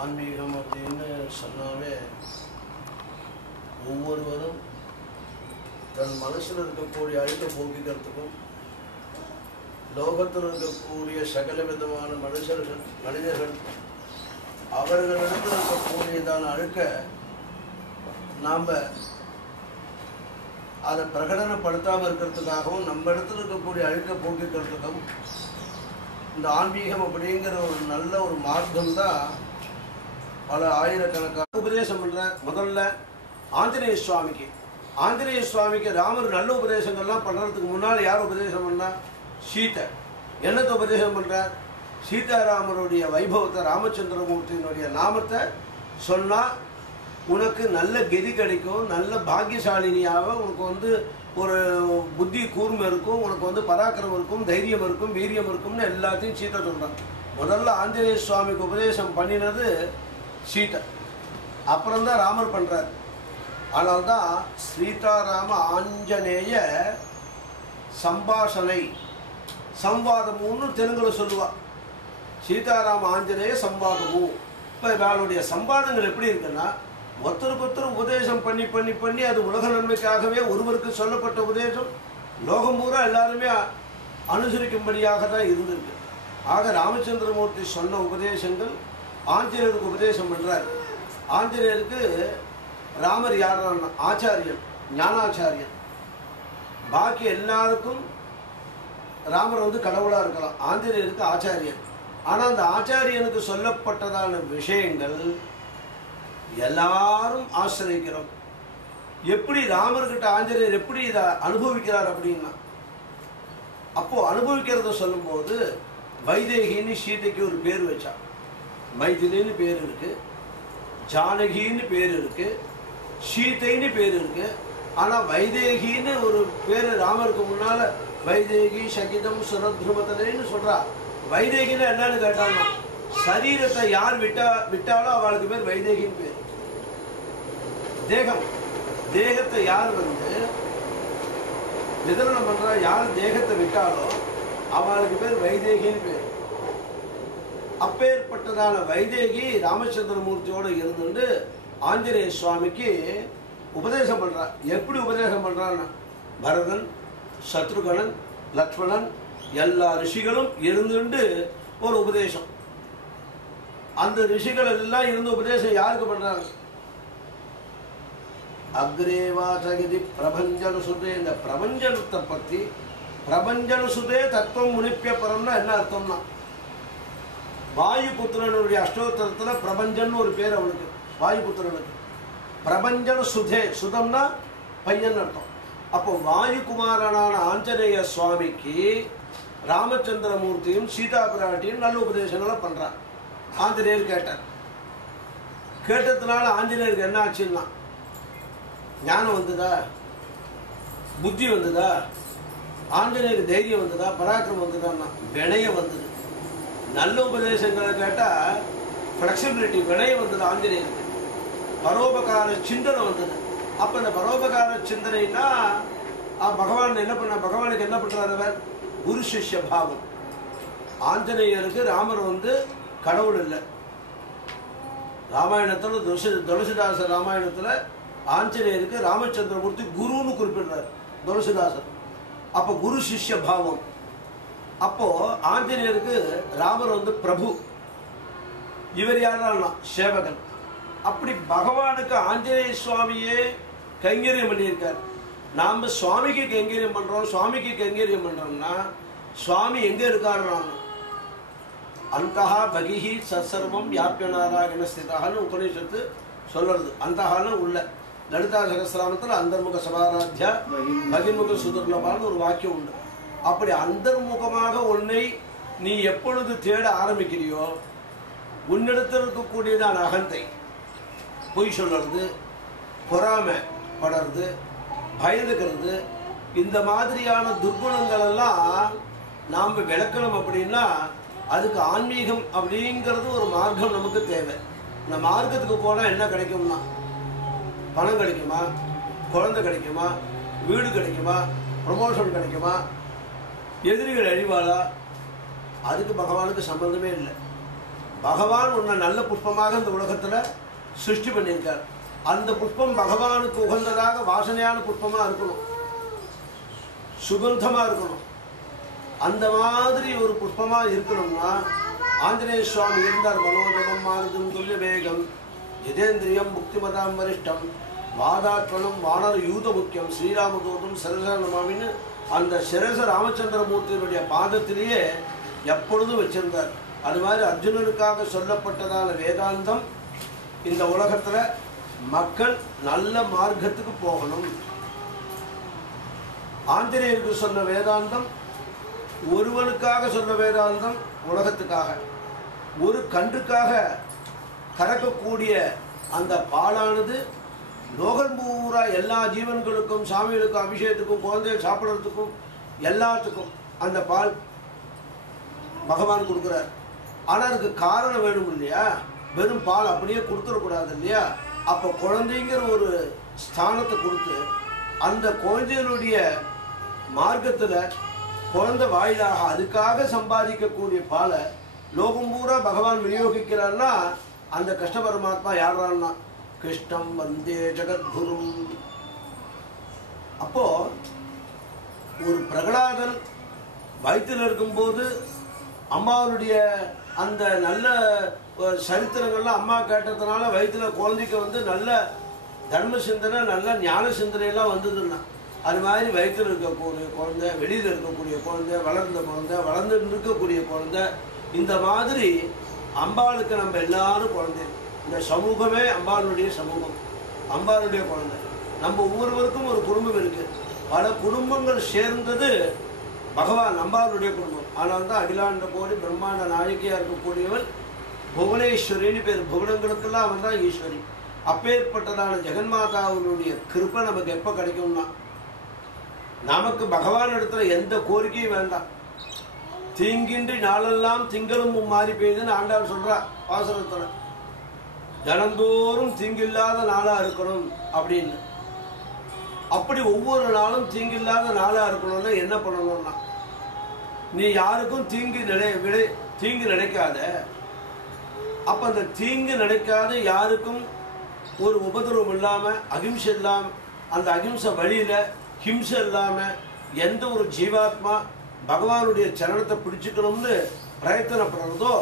ஆன்மீகம் அப்படின்னு சொன்னாவே ஒவ்வொருவரும் தன் மனசில் இருக்கக்கூடிய அழுத்த போக்கிக்கிறதுக்கும் லோகத்தில் இருக்கக்கூடிய சகல விதமான மனிதர்கள் அவர்களிடத்தில் இருக்கக்கூடியதான அழுக்க நாம் அதை பிரகடனப்படுத்தாமல் இருக்கிறதுக்காகவும் நம்ம இடத்துல இருக்கக்கூடிய அழுக்க போக்கிக்கிறதுக்கும் இந்த ஆன்மீகம் அப்படிங்கிற ஒரு நல்ல ஒரு மார்க்கம் தான் பல ஆயிரக்கணக்கான உபதேசம் பண்ணுறார். முதல்ல ஆஞ்சநேய சுவாமிக்கு ராமர் நல்ல உபதேசங்கள்லாம் பண்ணுறதுக்கு முன்னால் யார் உபதேசம் பண்ணால் சீதை. என்னத்தை உபதேசம் பண்ணுறார்? சீதாராமருடைய வைபவத்தை, ராமச்சந்திரமூர்த்தியினுடைய நாமத்தை சொன்னால் உனக்கு நல்ல கதி கிடைக்கும், நல்ல பாக்கியசாலினியாக உனக்கு ஒரு புத்தி கூர்மை இருக்கும், உனக்கு பராக்கிரமம் இருக்கும், தைரியம் இருக்கும், வீரியம் இருக்கும்னு எல்லாத்தையும் சீதை சொல்கிறான். முதல்ல ஆஞ்சநேய சுவாமிக்கு உபதேசம் பண்ணினது சீதை, அப்புறம்தான் ராமர் பண்ணுறார். அதனால்தான் சீதாராம ஆஞ்சநேய சம்பாஷணை சம்வாதமுன்னு தெலுங்குல சொல்லுவா. சீதாராம ஆஞ்சநேய சம்வாதமும். இப்போ இவளுடைய சம்பாதங்கள் எப்படி இருக்குன்னா, ஒருத்தருக்கு உபதேசம் பண்ணி பண்ணி பண்ணி அது உலக நன்மைக்காகவே ஒருவருக்கு சொல்லப்பட்ட உபதேசம் லோகம் பூரா எல்லாருமே அனுசரிக்கும்படியாக தான் இருந்திருக்கு. ஆக ராமச்சந்திரமூர்த்தி சொன்ன உபதேசங்கள் ஆஞ்சநேயருக்கு உபதேசம் பண்ணுறார். ஆஞ்சநேயருக்கு ராமர் யாரான ஆச்சாரியன், ஞானாச்சாரியன். பாக்கி எல்லாருக்கும் ராமர் கடவுளாக இருக்கலாம், ஆஞ்சநேயருக்கு ஆச்சாரியன். ஆனால் அந்த ஆச்சாரியனுக்கு சொல்லப்பட்டதான விஷயங்கள் எல்லாரும் ஆசிரியக்கிறோம். எப்படி ராமர்கிட்ட ஆஞ்சநேயர் எப்படி இதை அனுபவிக்கிறார் அப்படின்னா, அப்போ அனுபவிக்கிறத சொல்லும்போது வைதேகின்னு சீதைக்கு ஒரு பேர் வச்சா. மைதிலின்னு பேர் இருக்கு, ஜானகின்னு பேர் இருக்கு, சீதைன்னு பேர் இருக்கு. ஆனால் வைதேகின்னு ஒரு பேர் ராமருக்கு முன்னால வைதேகி சகிதம் சுரத்ருமதலேன்னு சொல்றா. வைதேகின்னு என்னன்னு கேட்டாங்கன்னா, சரீரத்தை யார் விட்டாலும் அவளுக்கு பேர் வைதேகின்னு பேர். தேகத்தை யார் விதரணம் பண்றா, யார் தேகத்தை விட்டாலோ அவளுக்கு பேர் வைதேகின்னு பேர். அப்பேற்பட்டதான வைதேகி ராமச்சந்திரமூர்த்தியோடு இருந்துட்டு ஆஞ்சநேய சுவாமிக்கு உபதேசம் பண்றா. எப்படி உபதேசம் பண்றான்னா, பரதன், சத்ருகணன், லக்ஷ்மணன் எல்லா ரிஷிகளும் இருந்துட்டு ஒரு உபதேசம். அந்த ரிஷிகள் எல்லாம் இருந்து உபதேசம் யாருக்கு பண்றாங்க? அக்ரேவாசகிதி பிரபஞ்சன சுதே. இந்த பிரபஞ்சனத்தை பற்றி, பிரபஞ்சன சுதே தத்துவம் முனிப்பிய பரம்னா என்ன அர்த்தம்னா, வாயுபுத்திரனுடைய அஷ்டோத்தரத்தில் பிரபஞ்சன் ஒரு பேர் அவனுக்கு, வாயுபுத்திரனுக்கு. பிரபஞ்சன சுதே, சுதம்னா பையன் அர்த்தம். அப்போ வாயுகுமாரனான ஆஞ்சநேய சுவாமிக்கு ராமச்சந்திரமூர்த்தியும் சீதா பிராட்டியும் நல்ல உபதேசங்களை பண்றான். ஆஞ்சநேயர் கேட்டார். கேட்டதுனால ஆஞ்சநேயருக்கு என்ன ஆச்சுன்னா, ஞானம் வந்ததா, புத்தி வந்ததா, ஆஞ்சநேயருக்கு தைரியம் வந்ததா, பராக்கிரமம் வந்ததான்னா வினயம் வந்தது. நல்ல உபதேசங்களை கேட்டால் ஃப்ளெக்சிபிலிட்டி, வினயம் வந்தது ஆஞ்சநேயருக்கு. பரோபகார சிந்தனை வந்தது. அப்போ இந்த பரோபகார சிந்தனைன்னா பகவான் என்ன பண்ண, பகவானுக்கு என்ன பண்றாரு அவர்? குரு சிஷ்ய பாவம். ஆஞ்சநேயருக்கு ராமர் கடவுள் இல்லை. ராமாயணத்தில் துளசிதாசர் ராமாயணத்தில் ஆஞ்சநேயருக்கு ராமச்சந்திரமூர்த்தி குருன்னு குறிப்பிடுறார் துளசிதாசர். அப்போ குரு சிஷ்ய பாவம். அப்போ ஆஞ்சநேயருக்கு ராமர் பிரபு, இவர் யாருன்னா சேவகன். அப்படி பகவானுக்கு ஆஞ்சநேய சுவாமியே கைங்கரியம் பண்ணியிருக்கார். நாம் சுவாமிக்கு கைங்கரியம் பண்றோம். சுவாமிக்கு கைங்கரியம் பண்றோம்னா சுவாமி எங்க இருக்காருன்னா, அந்தஹா பகிஹி சர்வம் வியாபிய நாராயண ஸ்திதான்னு உபநிஷத்து சொல்றது. அந்தஹான்னு உள்ள லலிதா சகஸ்ராமத்தில் அந்தர்முக சபாராத்யா பகிர்முக சுதுர்லபான்னு ஒரு வாக்கியம் உண்டு. அப்படி அந்தர்முகமாக உன்னை நீ எப்பொழுது தேட ஆரம்பிக்கிறியோ, உன்னிடத்தில் இருக்கக்கூடியதான் அகந்தை, பொய் சொல்றது, பொறாமை படுறது, பயந்துக்கிறது, இந்த மாதிரியான துர்குணங்கள் எல்லாம் நாம் விளக்கணும். அப்படின்னா அதுக்கு ஆன்மீகம் அப்படிங்கிறது ஒரு மார்க்கம் நமக்கு தேவை. இந்த மார்க்கத்துக்கு போனால் என்ன கிடைக்கும்னா, பணம் கிடைக்குமா, குழந்தை கிடைக்குமா, வீடு கிடைக்குமா, ப்ரமோஷன் கிடைக்குமா, எதிரிகள் அழிவாளா, அதுக்கு பகவானுக்கு சம்பந்தமே இல்லை. பகவான் உன்னை நல்ல புஷ்பமாக இந்த உலகத்தில் சிருஷ்டி பண்ணியிருக்கார். அந்த புஷ்பம் பகவானுக்கு உகந்ததாக வாசனையான புஷ்பமாக இருக்கணும், சுகந்தமாக இருக்கணும். அந்த மாதிரி ஒரு புஷ்பமாக இருக்கணும்னா ஆஞ்சநேய சுவாமி இருந்தார். மனோஜகம் மாருதம் துல்லிய வேகம் ஜிதேந்திரியம் முக்திமதாம் வரிஷ்டம் வாதாத்வனம் வானர யூத முக்கியம் ஸ்ரீராமதூதம் சரசரமாமின்னு அந்த சிரச ராமச்சந்திரமூர்த்தியினுடைய பாதத்திலேயே எப்பொழுதும் வச்சிருந்தார். அது மாதிரி அர்ஜுனனுக்காக சொல்லப்பட்டதான வேதாந்தம் இந்த உலகத்தில் மக்கள் நல்ல மார்க்கத்துக்கு போகணும். ஆஞ்சநேயருக்கு சொன்ன வேதாந்தம் ஒருவனுக்காக சொன்ன வேதாந்தம் உலகத்துக்காக. ஒரு கன்றுக்காக கறக்கக்கூடிய அந்த பாலானது லோகம் பூரா எல்லா ஜீவன்களுக்கும் சாமிகளுக்கும் அபிஷேகத்துக்கும் குழந்தைகள் சாப்பிட்றதுக்கும் எல்லாத்துக்கும் அந்த பால் பகவான் கொடுக்குறார். ஆனால் அதுக்கு காரணம் வேணும் இல்லையா? வெறும் பால் அப்படியே கொடுத்துடக்கூடாது இல்லையா? அப்போ குழந்தைங்கிற ஒரு ஸ்தானத்தை கொடுத்து அந்த குழந்தைகளுடைய மார்க்கத்தில் குழந்தை வாயிலாக அதுக்காக சம்பாதிக்கக்கூடிய பாலை லோகம் பூரா பகவான் விநியோகிக்கிறான்னா அந்த கிருஷ்ண பரமாத்மா யாரான்னா கிருஷ்ணம் வந்தே ஜெகத்குரும். அப்போ ஒரு பிரகலாதன் வயிற்றில் இருக்கும்போது அம்மாவுடைய அந்த நல்ல சரித்திரங்கள்லாம் அம்மா கேட்டதுனால வயிற்றில் குழந்தைக்கு வந்து நல்ல தர்ம சிந்தனை நல்ல ஞான சிந்தனையெல்லாம் வந்ததுன்னா அது மாதிரி வயிற்றில் இருக்கக்கூடிய குழந்தை, வெளியில் இருக்கக்கூடிய குழந்தை, வளர்ந்த குழந்தை, வளர்ந்து இருக்கக்கூடிய குழந்தை, இந்த மாதிரி அம்பாளுக்கு நம்ம எல்லாரும் குழந்தை. இந்த சமூகமே அம்பாளுடைய சமூகம், அம்பாளுடைய குழந்தை. நம்ம ஒவ்வொருவருக்கும் ஒரு குடும்பம் இருக்குது. பல குடும்பங்கள் சேர்ந்தது பகவான் அம்பாளுடைய குடும்பம். ஆனால் தான் அகிலாண்ட கோடி பிரம்மாண்ட நாயகியாக இருக்கக்கூடியவள் புவனேஸ்வரின்னு பேர். புவனங்களுக்கெல்லாம் அவன் தான் ஈஸ்வரி. அப்பேற்பட்டதான ஜெகன்மாதாவுடைய கிருப்பை நமக்கு எப்போ கிடைக்கும்னா நமக்கு பகவான் இடத்துல எந்த கோரிக்கையும் வேண்டாம். தீங்கின்றி நாளெல்லாம் திங்களும் மாறி பெய்யுதுன்னு ஆண்டாள் சொல்றா பாசுரத்துல. தினந்தோறும் தீங்கில்லாத நாளா இருக்கணும் அப்படின்னு. அப்படி ஒவ்வொரு நாளும் தீங்கில்லாத நாளா இருக்கணும்னா என்ன பண்ணணும்னா நீ யாருக்கும் தீங்கு நினைக்காத. அப்ப அந்த தீங்கு நினைக்காத யாருக்கும் ஒரு உபதிரவம் இல்லாம அகிம்சை இல்லாம அந்த அகிம்சை வழியில ஹிம்சை இல்லாம எந்த ஒரு ஜீவாத்மா பகவானுடைய சரணத்தை பிடிச்சுக்கணும்னு பிரயத்தனப்படுறதோ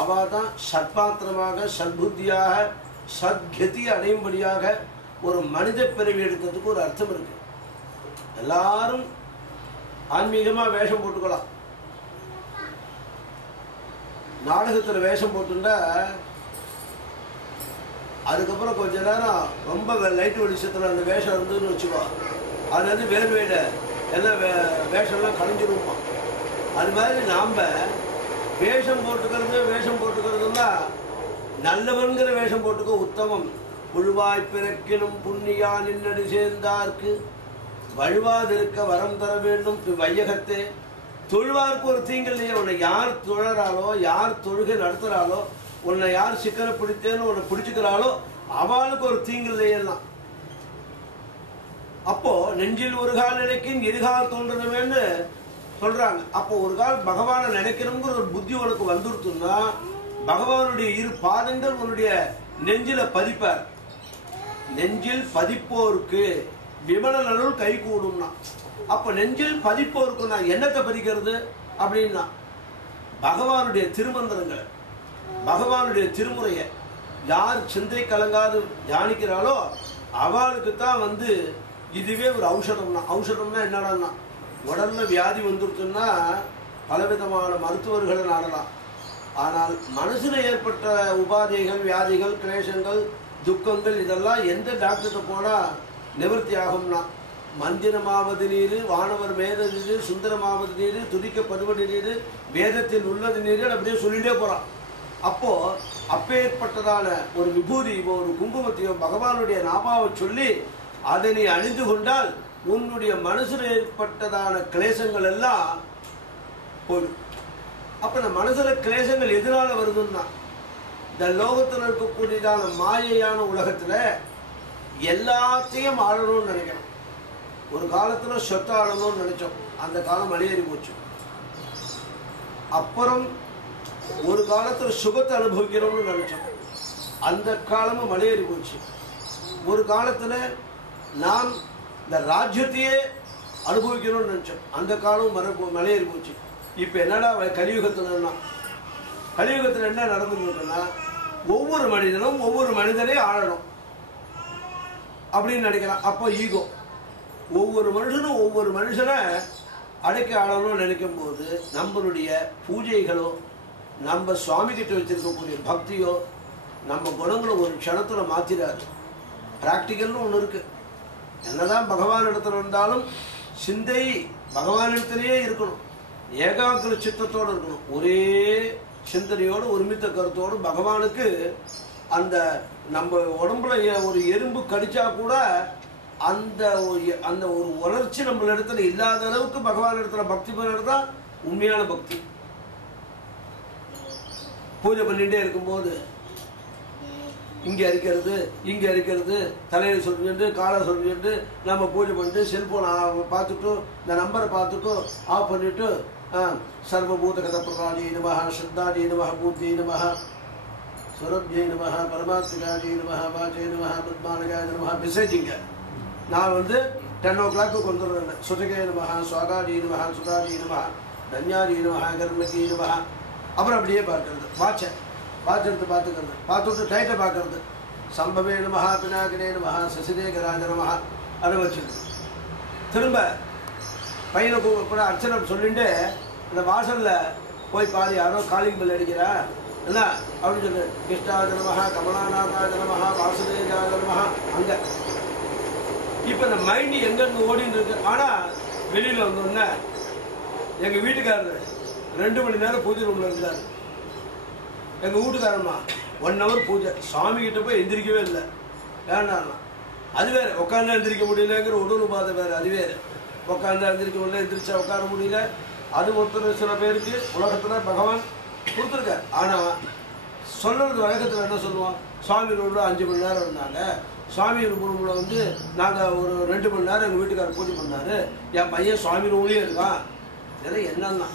அவ தான் சத்பாத்திரமாக சத்புத்தியாக சத்கதியை அடையும்படியாக ஒரு மனித பிறவி எடுக்கிறதுக்கு ஒரு அர்த்தம் இருக்கு. எல்லாரும் ஆன்மீகமா வேஷம் போட்டுக்கலாம். நாடகத்தில் வேஷம் போட்டுண்டா அதுக்கப்புறம் கொஞ்ச நேரம் ரொம்ப லைட் வெளிச்சத்தில் அந்த வேஷம் இருந்ததுன்னு வச்சுக்கோ, அது வந்து வேர்வையில் எல்லாம் வேஷம்லாம் கலைஞ்சிருமா. அது மாதிரி நாம் வேஷம் போட்டுக்கிறதுனா நல்லவன்கிற வேஷம் போட்டுக்க உத்தமம். புழுவாய் பிறக்கினும் புண்ணியா நின்னடி சேர்ந்தார்க்கு வழுவாதிருக்க வரம் தர வேண்டும் வையகத்தே. தொழுவாருக்கு ஒரு தீங்கு இல்லையே. உன்னை யார் தொழறாளோ, யார் தொழுகை நடத்துகிறாளோ, உன்னை யார் சிக்கனை பிடித்தேன்னு உன்னை பிடிச்சிக்கிறாளோ அவளுக்கு ஒரு தீங்கு இல்லையேன்னா. அப்போ நெஞ்சில் ஒரு கால் நினைக்கும் இருகால் தோன்றணுமேன்னு சொல்றாங்க. அப்போ ஒரு கால் பகவானை நினைக்கணுங்கிற ஒரு புத்தி உனக்கு வந்துருத்துன்னா பகவானுடைய இரு பாதங்கள் உன்னுடைய நெஞ்சில பதிப்பார். நெஞ்சில் பதிப்போருக்கு விமல நலுள் கை கூடும்னா. அப்ப நெஞ்சில் பதிப்போருக்குன்னா என்னத்தை பதிக்கிறது அப்படின்னா பகவானுடைய திருமந்திரங்கள், பகவானுடைய திருமுறையை யார் சிந்தை கலங்காது தியானிக்கிறாளோ அவளுக்கு தான் வந்து இதுவே ஒரு ஔஷதம்னா. ஔஷதம்னா என்னடான்னா உடல்ல வியாதி வந்துருச்சுன்னா பலவிதமான மருத்துவர்களை நாடலாம். ஆனால் மனசுல ஏற்பட்ட உபாதைகள், வியாதிகள், கிளேசங்கள், துக்கங்கள் இதெல்லாம் எந்த டாக்டர்கிட்ட போனா நிவர்த்தி ஆகும்னா மந்திரமாவது நீர், வானவர் மேத நீர், சுந்தரமாவது நீர், துதிக்க பதுவடி நீர், வேதத்தில் உள்ளது நீர் அப்படியே சொல்லிட்டே போறான். அப்போ அப்பேற்பட்டதான ஒரு விபூதி, ஒரு குங்குமத்தையோ பகவானுடைய நாமாவை சொல்லி அதை நீ அணிந்து கொண்டால் உன்னுடைய மனசுல ஏற்பட்டதான கிளேசங்கள் எல்லாம் போடும். அப்ப இந்த மனசுல கிளேசங்கள் எதனால வருதுன்னா இந்த லோகத்தில் இருக்கக்கூடியதான மாயையான உலகத்துல எல்லாத்தையும் ஆளணும்னு நினைக்கிறோம். ஒரு காலத்துல சொத்தை ஆளணும்னு நினைச்சோம். அந்த காலம் அழியேறி போச்சு. அப்புறம் ஒரு காலத்தில் சுகத்தை அனுபவிக்கிறோம்னு நினைச்சோம், அந்த காலமும் மலையேறி போச்சு. ஒரு காலத்தில் நாம் இந்த ராஜ்யத்தையே அனுபவிக்கணும்னு நினச்சோம், அந்த காலம் மலையேறி போச்சு. இப்போ என்னடா கலியுகத்தில் கலியுகத்தில் என்ன நடந்துருக்குன்னா, ஒவ்வொரு மனிதனும் ஒவ்வொரு மனிதனே ஆளணும் அப்படின்னு நினைக்கிறான். அப்போ ஈகோ, ஒவ்வொரு மனுஷனும் ஒவ்வொரு மனுஷனை அடக்கி ஆளணும்னு நினைக்கும் போது நம்மளுடைய பூஜைகளோ நம்ம சுவாமி கிட்ட வச்சிருக்கக்கூடிய பக்தியோ நம்ம குணங்களை ஒரு க்ஷணத்தில் மாற்றிடாது. ப்ராக்டிக்கல்னு ஒன்று இருக்குது. என்னதான் பகவான் இடத்துல இருந்தாலும் சிந்தை பகவான் இடத்துலையே இருக்கணும், ஏகாகிர சித்தத்தோடு இருக்கணும், ஒரே சிந்தனையோடு ஒருமித்த கருத்தோடு பகவானுக்கு. அந்த நம்ம உடம்புல ஒரு எறும்பு கடிச்சா கூட அந்த அந்த ஒரு உணர்ச்சி நம்ம இடத்துல இல்லாத அளவுக்கு பகவான் இடத்துல பக்தி பண்ணுறது தான் உண்மையான பக்தி. பூஜை பண்ணிகிட்டே இருக்கும்போது இங்கே அரிக்கிறது இங்கே அரிக்கிறது, தலையை சொல்லிட்டு காலை சொல்லிட்டு நம்ம பூஜை பண்ணிட்டு செல்ஃபோனை பார்த்துட்டு இந்த நம்பரை பார்த்துட்டு ஆஃப் பண்ணிவிட்டு சர்வபூத கத பிரதானி நமஹ ஸ்ரத்தானி நமஹ பூத்தி நமஹ சுரப்ஜை நமஹ பரமாத்மிகாஜி நமஹ வாஜை நமஹ பத்மானகாஜி நமஹ மெசேஜிங்க. நான் 10 o'clock வந்துடுறேன். சுதகே நமஹ சுவாகாஜி நமஹ சுதாஜி நமஹ தன்யாஜி நமஹ கர்மஜி நமஹ. அப்புறம் அப்படியே பார்க்கறது, வாட்ச் எடுத்து பார்த்துட்டு டைட்டை பார்க்கறது, சம்பவே நமஹ பினாகினே நமஹ சசிதேகராஜ நமஹ அதை வச்சுது. திரும்ப பையனை கூட அர்ச்சனை சொல்லிட்டு இந்த வாசலில் போய் பாரு, யாரோ காலிங் பெல் அடிக்கிறா என்ன அப்படின்னு சொல்லு, கிருஷ்ணாஜ நமஹ கமலாநாதாஜ நமஹ வாசுதேஜாஜ நமஹ. அங்கே இப்போ இந்த மைண்டு எங்கெங்கே ஓடின்னு இருக்கு. ஆனால் வெளியில் வந்தோடனே எங்கள் வீட்டுக்காரர் 2 மணி நேரம் பூஜை ரூமில் இருந்தார். எங்கள் வீட்டுக்காரம்மா 1 hour பூஜை, சாமி கிட்ட போய் எந்திரிக்கவே இல்லை. வேண்டாம்னா அது வேறு, உட்காந்து எந்திரிக்க முடியலங்கிற உடல் உபாதை வேறு, அது வேறு. உட்காந்து எந்திரிக்க முடியல, எந்திரிச்சா உட்கார முடியல, அது ஒருத்தர் சில பேருக்கு உலகத்தில் பகவான் கொடுத்துருக்கார். ஆனால் சொல்கிறது வழக்கத்தில் என்ன சொல்லுவோம், சுவாமி ரூமில் 5 மணி நேரம் இருந்தாங்க, சுவாமி ரூமில் நாங்கள் ஒரு 2 மணி நேரம் எங்கள் வீட்டுக்காரர் பூஜை பண்ணார், என் பையன் சுவாமி ரூம்லேயே இருக்கான். இதெல்லாம் என்னன்னா,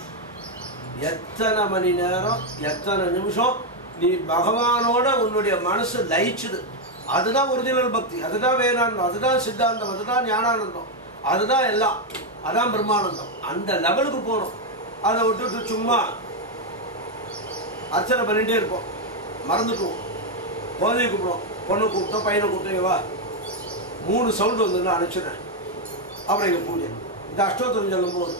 எத்தனை மணி நேரம் எத்தனை நிமிஷம் நீ பகவானோட உன்னுடைய மனசு லயிச்சுது, அதுதான் ஒரிஜினல் பக்தி, அதுதான் வேதாந்தம், அதுதான் சித்தாந்தம், அதுதான் ஞானானந்தம், அதுதான் எல்லாம், அதான் பிரம்மானந்தம். அந்த லெவலுக்கு போகணும். அதை விட்டுட்டு சும்மா அர்ச்சனை பண்ணிகிட்டே இருப்போம், மறந்துட்டுவோம். குழந்தைய கூப்பிடுவோம், பொண்ணை கூப்பிட்டோம், பையனை கூப்பிட்டோம், வா 3 சவுண்டு வந்து அனுப்பிச்சிடுறேன். அப்புறம் எங்கள் பூஜை இந்த அஷ்டோத்திரம் சொல்லும்போது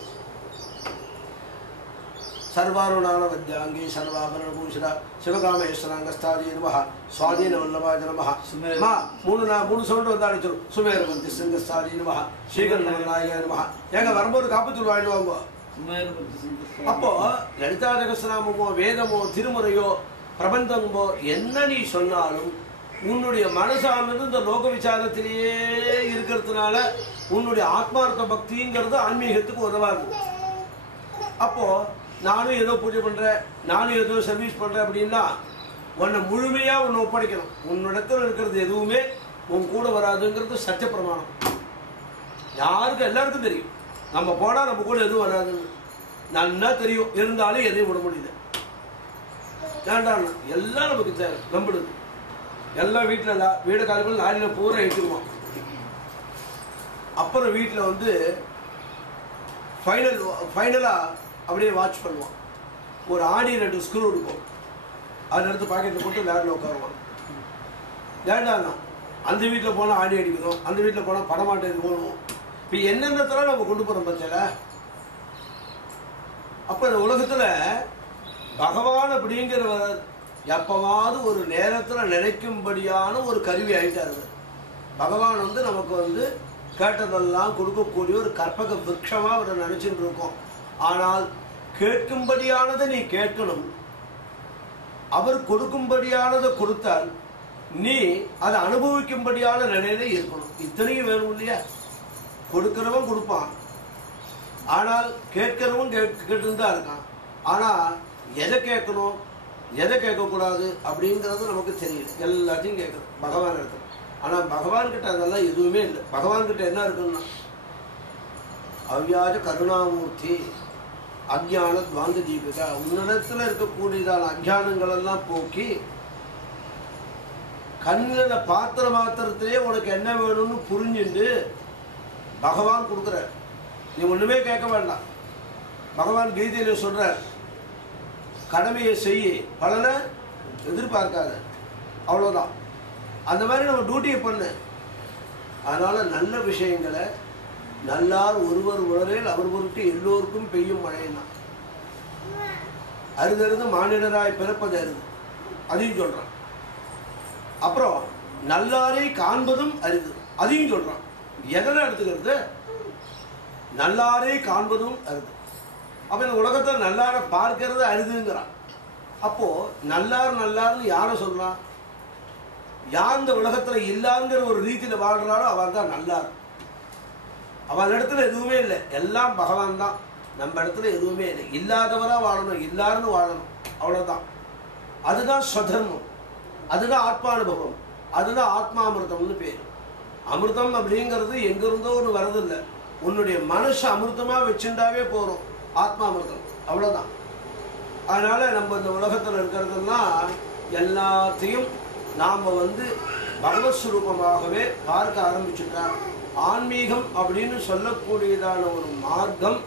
சர்வாருணான வத்யாங்கி சர்வாபரண பூஷிதா சிவகாமேஸ்வராங்கஸ்தாஜி நமஹ சுவாதீன வல்லபாஜ நமஹ. 3 சவுண்டு வந்து அடிச்சிடும். சுமேரபந்தி சிங்கஸ்தாஜி நமஹ ஸ்ரீகண்நாயக நமஹ. ஏங்க வரும்போது காப்பத்தூர் வாங்கிடுவாங்க. அப்போ லலிதா சகஸ்ரநாமமோ வேதமோ திருமுறையோ பிரபந்தமோ என்ன நீ சொன்னாலும் உன்னுடைய மனசானது இந்த லோக விசாரத்திலேயே இருக்கிறதுனால உன்னுடைய ஆத்மார்த்த பக்திங்கிறது ஆன்மீகத்துக்கு உதவாது. அப்போ நானும் ஏதோ பூஜை பண்ணுறேன், நானும் ஏதோ சர்வீஸ் பண்ணுறேன் அப்படின்னா உன்னை முழுமையாக உன்னை ஒப்படைக்கணும். உன்னிடத்தில் இருக்கிறது எதுவுமே உன் கூட வராதுங்கிறது சத்திய பிரமாணம். யாருக்கும் எல்லாருக்கும் தெரியும், நம்ம போனால் நம்ம கூட எதுவும் வராதுன்னு நல்லா தெரியும். இருந்தாலும் எதையும் விட முடியல. வேண்டாம், எல்லாம் நமக்கு தேவை. நம்பிடுது எல்லாம் வீட்டில் வீடு காலங்கள் லாரியில் பூரா எடுத்துக்குவோம். அப்புறம் வீட்டில் ஃபைனலாக அப்படியே வாட்ச் பண்ணுவான். ஒரு ஆணி 2 ஸ்க்ரூ இருக்கும், அதை எடுத்து பாக்கெட்டில் போட்டு லேரில் உட்காருவான். வேண்டாம்னா அந்த வீட்டில் போனால் ஆணி அடிக்கணும், அந்த வீட்டில் போனால் படமாட்டை போகணும். இப்போ என்னென்னத்தெல்லாம் நம்ம கொண்டு போகிறோம் பட்சல. அப்போ இந்த உலகத்தில் பகவான் அப்படிங்கிறவர் எப்பவாவது ஒரு நேரத்தில் நினைக்கும்படியான ஒரு கருவி ஆகிட்டாரு. பகவான் நமக்கு கேட்டதெல்லாம் கொடுக்கக்கூடிய ஒரு கற்பக விருட்சமாக அவர் நினச்சிட்டு இருக்கோம். ஆனால் கேட்கும்படியானதை நீ கேட்கணும், அவர் கொடுக்கும்படியானதை கொடுத்தால் நீ அதை அனுபவிக்கும்படியான நிலையில இருக்கணும். இத்தனையும் வேணும் இல்லையா? கொடுக்கிறவன் கொடுப்பான், ஆனால் கேட்கிறவன் கேட்டு தான் இருக்கான். ஆனால் எதை கேட்கணும் எதை கேட்கக்கூடாது அப்படிங்கிறது நமக்கு தெரியல. எல்லாத்தையும் கேட்கணும், பகவான் இருக்கணும். ஆனால் பகவான்கிட்ட அதெல்லாம் எதுவுமே இல்லை. பகவான்கிட்ட என்ன இருக்குன்னா அவ்வியாஜ கருணாமூர்த்தி, அஜ்ஞான துவாந்த தீபிகா, உன்னிடத்துல இருக்கக்கூடியதான அஜ்ஞானங்கள் எல்லாம் போக்கி கண்ணில் பாத்திர மாத்திரத்திலே உனக்கு என்ன வேணும்னு புரிஞ்சுட்டு பகவான் கொடுக்குற. நீ ஒண்ணுமே கேட்க வேண்டாம். பகவான் கீதையில சொல்ற, கடமையை செய்ய, பலனை எதிர்பார்க்காத, அவ்வளோதான். அந்த மாதிரி நம்ம டியூட்டியை பண்ணு. அதனால நல்ல விஷயங்களை நல்லார் ஒருவர் உணரில் அவர் பொருட்டு எல்லோருக்கும் பெய்யும் மழைன்னா, அருதருது மானிடராய் பிறப்பது அருது, அதையும் சொல்றான். அப்புறம் நல்லாரை காண்பதும் அரிது, அதையும் சொல்றான். எதனை எடுத்துக்கிறது? நல்லாரை காண்பதும் அரிது. அப்ப இந்த உலகத்தில் நல்லாரை பார்க்கறது அரிதுங்கிறான். அப்போ நல்லார் நல்லார்னு யாரை சொல்லலாம்? யார் இந்த உலகத்துல இல்லாங்கிற ஒரு ரீதியில வாழ்றாளோ அவன் தான் நல்லார். அவன் இடத்துல எதுவுமே இல்லை, எல்லாம் பகவான் தான். நம்ம இடத்துல எதுவுமே இல்லை, இல்லாதவரா வாழணும், இல்லாருன்னு வாழணும், அவ்வளவுதான். அதுதான் ஸ்வதர்மம், அதுதான் ஆத்மானுபவம், அதுதான் ஆத்மாமிர்தம்னு பேர். அமிர்தம் அப்படிங்கிறது எங்கிருந்தோ ஒன்று வரதில்லை, உன்னுடைய மனசு அமிர்தமா வச்சுட்டாவே போறோம், ஆத்மாமிர்தம், அவ்வளவுதான். அதனால நம்ம இந்த உலகத்தில் இருக்கிறதெல்லாம் எல்லாத்தையும் நாம் பகவத் ஸ்வரூபமாகவே பார்க்க ஆரம்பிச்சுட்டா, ஆன்மீகம் அப்படின்னு சொல்லக்கூடியதான ஒரு மார்க்கம்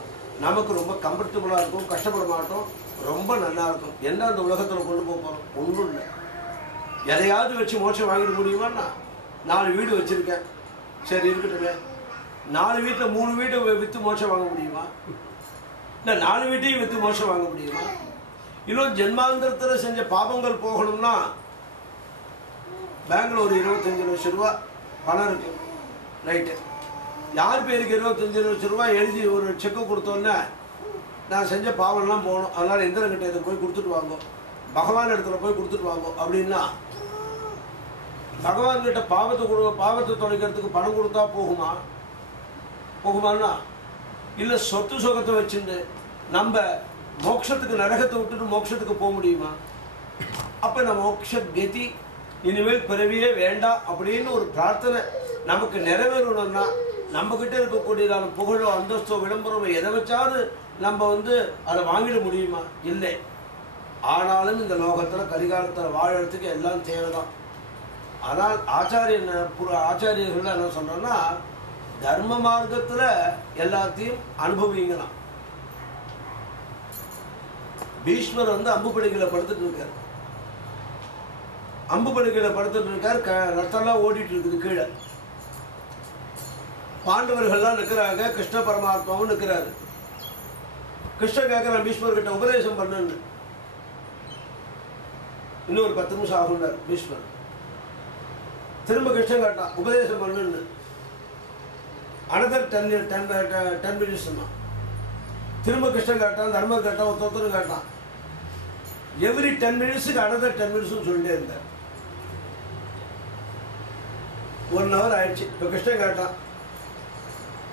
நமக்கு ரொம்ப கம்ஃபர்டபுளாக இருக்கும், கஷ்டப்பட மாட்டோம், ரொம்ப நல்லா இருக்கும். என்ன அந்த உலகத்தில் கொண்டு போக போகிறோம்? ஒன்றும் இல்லை. எதையாவது வச்சு மோட்சம் வாங்கிட முடியுமான்னா? 4 வீடு வச்சுருக்கேன், சரி இருக்கட்டுமே. 4 வீட்டில் 3 வீட்டை விற்று மோட்சம் வாங்க முடியுமா? இல்லை 4 வீட்டையும் விற்று மோட்சம் வாங்க முடியுமா? இன்னும் ஜென்மாந்திரத்தில் செஞ்ச பாபங்கள் போகணும்னா பேங்க்ல ஒரு 25 லட்சம் ரூபா பணம் இருக்கு, ரைட்டு. யார் பேருக்கு 25 லட்சம் ரூபா எழுதி ஒரு செக்கு கொடுத்தோன்னே நான் செஞ்ச பாவம்லாம் போகணும், அதனால இந்திரன்கிட்ட இதை போய் கொடுத்துட்டு வாங்க, பகவான் இடத்துல போய் கொடுத்துட்டு வாங்க அப்படின்னா, பகவான் கிட்ட பாவத்தை தொலைக்கிறதுக்கு பணம் கொடுத்தா போகுமா? போகுமான்னா இல்லை, சொத்து சுகத்தை வச்சுட்டு நம்ம மோட்சத்துக்கு, நரகத்தை விட்டுட்டு மோட்சத்துக்கு போக முடியுமா? அப்போ நம்ம மோட்ச கதி இனிமேல் பிறவியே வேண்டாம் அப்படின்னு ஒரு பிரார்த்தனை நமக்கு நிறைவேறணும்னா, நம்ம கிட்ட இருக்கக்கூடியதான புகழோ அந்தஸ்தோ விளம்பரமோ எதை வச்சாவது நம்ம அதை வாங்கிட முடியுமா? இல்லை. ஆனாலும் இந்த லோகத்தில் கலிகாலத்தில் வாழறதுக்கு எல்லாம் தேவைதான். ஆனால் ஆச்சாரியர்கள் என்ன சொல்றோம்னா, தர்ம மார்க்கத்துல எல்லாத்தையும் அனுபவிங்கலாம். பீஷ்மர் அம்பு படுக்கையில படுத்துட்டு இருக்காரு, அம்பு படுக்கையில படுத்துட்டு இருக்காரு, ரத்தம்லாம் ஓடிட்டு இருக்குது கீழே. பாண்டவர்கள்லாம் நிற்கிறாங்க, கிருஷ்ண பரமாத்மாவும் நிற்கிறாரு. கிருஷ்ணன் கேட்கிறான் பீஷ்மர் கிட்ட, உபதேசம் பண்ணுன்னு. இன்னொரு 10 நிமிஷம் ஆகுண்டார் பீஷ்மர். திரும்ப கிருஷ்ணன் கேட்டான், உபதேசம் பண்ணுன்னு. அனதர் 10 மினிட்ஸ் தான். திரும்ப கிருஷ்ணன் கேட்டான், தர்மர் கேட்டான், ஒருத்தரும் கேட்டான். எவ்ரி 10 மினிட்ஸுக்கு அனதர் 10 மினிட்ஸ் சொல்லிட்டே இருந்தார். 1 hour ஆயிடுச்சு. இப்போ கிருஷ்ணன் கேட்டான்,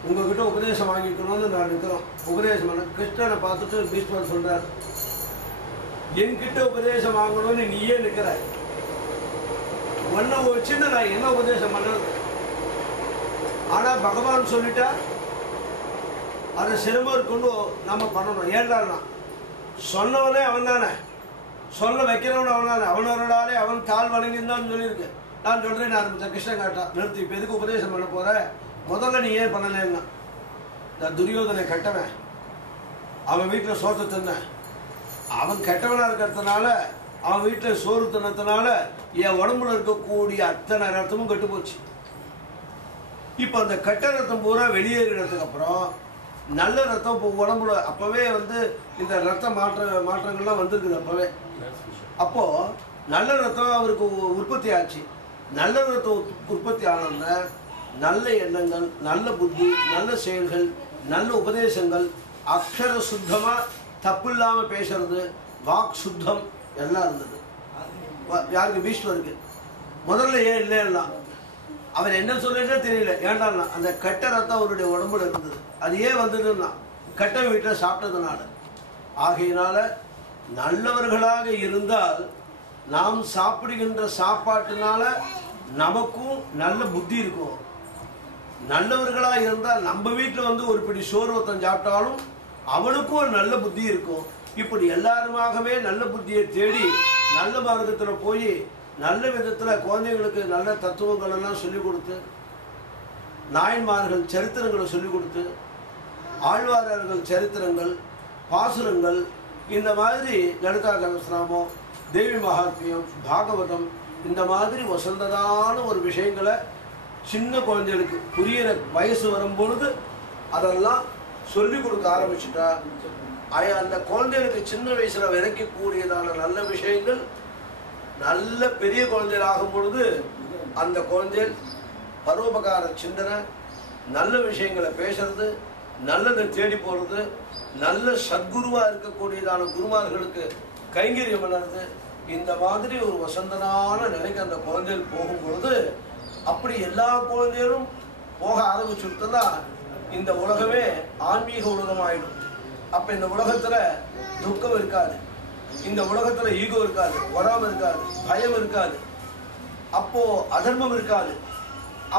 உங்ககிட்ட உபதேசம் வாங்கிக்கணும்னு நான் நிற்கிறோம், உபதேசம் பண்ண. கிருஷ்ணனை பார்த்துட்டு பீஷ்மர் சொல்றார், என்கிட்ட உபதேசம் வாங்கணும்னு நீயே நிற்கிற, ஒன்ன வச்சுன்னு நான் என்ன உபதேசம் பண்ணது? ஆனா பகவான் சொல்லிட்டா அதை சிறுமர் கொண்டு நம்ம பண்ணணும். ஏன்டானா சொன்னவனே அவன் தானே, சொல்ல வைக்கிறவன் அவன் தானே, அவனோடாலே அவன் கால் வணங்கிருந்தான்னு சொல்லியிருக்கு. நான் சொல்றேன்னு ஆரம்பிச்சேன். கிருஷ்ணன் கேட்டான், நிறுத்தி, இப்போ எதுக்கு உபதேசம் பண்ண போற? முதல்ல நீ ஏன் பண்ணலன்னா, நான் துரியோதனை கெட்டவன், அவன் வீட்டில் சோற்று தின்னேன், அவன் கெட்டவனா இருக்கிறதுனால, அவன் வீட்டில் சோறு தின்னதுனால என் உடம்புல இருக்கக்கூடிய அத்தனை ரத்தமும் கெட்டு போச்சு. இப்போ அந்த கெட்ட ரத்தம் பூரா வெளியேறினதுக்கு அப்புறம் நல்ல ரத்தம் இப்போ உடம்புல அப்பவே இந்த ரத்த மாற்றங்கள்லாம் வந்திருக்குது அப்பவே. அப்போ நல்ல ரத்தம் அவருக்கு உற்பத்தி ஆச்சு. நல்ல ரத்தம் உற்பத்தி ஆனோம்னா நல்ல எண்ணங்கள், நல்ல புத்தி, நல்ல செயல்கள், நல்ல உபதேசங்கள், அக்ஷர சுத்தமா தப்பு இல்லாம பேசுறது, வாக் சுத்தம் எல்லாம் இருந்தது. யாருக்கு? பீஷ்மருக்கு. முதல்ல ஏன் இல்லை எல்லாம் அவர் என்ன சொல்லிட்டே தெரியல. ஏன்டான்னா அந்த கெட்ட ரத்தம் அவருடைய உடம்புல இருந்தது. அது ஏன் வந்ததுன்னா கெட்ட வீட்டில் சாப்பிட்டதுனால. ஆகையினால நல்லவர்களாக இருந்தால் நாம் சாப்பிடுகின்ற சாப்பாட்டினால நமக்கும் நல்ல புத்தி இருக்கும். நல்லவர்களாக இருந்தால் நம்ம வீட்டில் ஒரு பிடி சோறு ஒருத்தன் சாப்பிட்டாலும் அவனுக்கும் ஒரு நல்ல புத்தி இருக்கும். இப்படி எல்லாருமாகவே நல்ல புத்தியை தேடி நல்ல மார்க்கத்தில் போய் நல்ல விதத்தில் குழந்தைங்களுக்கு நல்ல தத்துவங்கள் எல்லாம் சொல்லிக் கொடுத்து, நாயன்மார்கள் சரித்திரங்களை சொல்லிக் கொடுத்து, ஆழ்வாரர்கள் சரித்திரங்கள், பாசுரங்கள், இந்த மாதிரி லலிதா சகஸ்ரநாமம், தேவி மகாத்மியம், பாகவதம், இந்த மாதிரி வசந்ததான ஒரு விஷயங்களை சின்ன குழந்தைகளுக்கு புரியிற வயசு வரும்பொழுது அதெல்லாம் சொல்லிக் கொடுக்க ஆரம்பிச்சுட்டா அந்த குழந்தைகளுக்கு சின்ன வயசுல விதைக்கக்கூடியதான நல்ல விஷயங்கள் நல்ல பெரிய குழந்தைகள் ஆகும் பொழுது அந்த குழந்தைகள் பரோபகார சிந்தனை, நல்ல விஷயங்களை பேசுறது, நல்லதை தேடி போறது, நல்ல சத்குருவா இருக்கக்கூடியதான குருமார்களுக்கு கைங்கரியம் பண்ணுறது, இந்த மாதிரி ஒரு வசந்தனான நிலைக்கு அந்த குழந்தைகள் போகும் பொழுது அப்படி எல்லா குழந்தைகளும் போக ஆரம்பிச்சுட்டா இந்த உலகமே ஆன்மீக உலகம் ஆயிடும். அப்ப இந்த உலகத்துல துக்கம் இருக்காது, இந்த உலகத்துல ஈகோ இருக்காது, பொறாமை இருக்காது, பயம் இருக்காது, அப்போ அதர்மம் இருக்காது.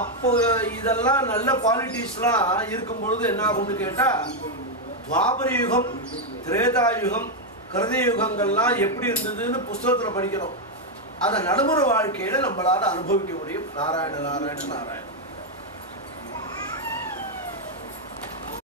அப்போ இதெல்லாம் நல்ல குவாலிட்டிஸ்லாம் இருக்கும் பொழுது என்ன ஆகும்னு கேட்டா, துவாபர யுகம், திரேதா யுகம், கிருத யுகங்கள்லாம் எப்படி இருந்ததுன்னு புஸ்தகத்துல படிக்கிறோம். அதை நடைமுறை வாழ்க்கையில நம்மளால அனுபவிக்க முடியும். நாராயண நாராயண நாராயண.